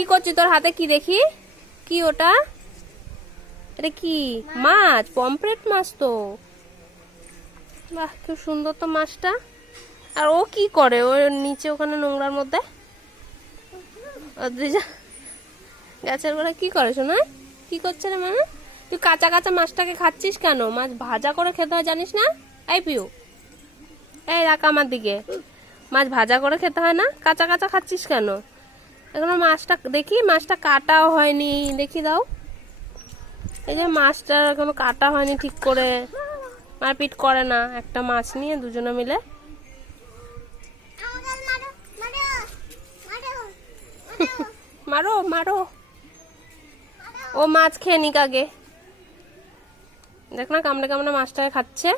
কি করছিস? তোর হাতে কি দেখি? কি ওটা? এটা কি মাছ? পমফ্রেট মাছ তো। বাহ, খুব সুন্দর তো মাছটা। আর ও কি করে ওর নিচে ওখানে নোংরার মধ্যে? গাছের গোড়ায় কি করে শোনা? কি করছে রে মানে? তুই কাঁচা কাঁচা মাছটাকে খাচ্ছিস কেন? মাছ ভাজা করে খেতে হয় জানিস না? এই পিউ, এই রাখ আমার দিকে। মাছ ভাজা করে খেতে হয় না? কাঁচা কাঁচা খাচ্ছিস কেন? এখনো মাছটা দেখি, মাছটা কাটাও হয়নি, দেখি দাও। এই যে মাছটা এখনো কাটা হয়নি ঠিক করে। মারপিট করে না, একটা মাছ নিয়ে দুজনে মিলে। মারো মারো, ও মাছ খেয়ে নিক আগে। দেখ না কামড়ে কামড়ে মাছটাকে খাচ্ছে।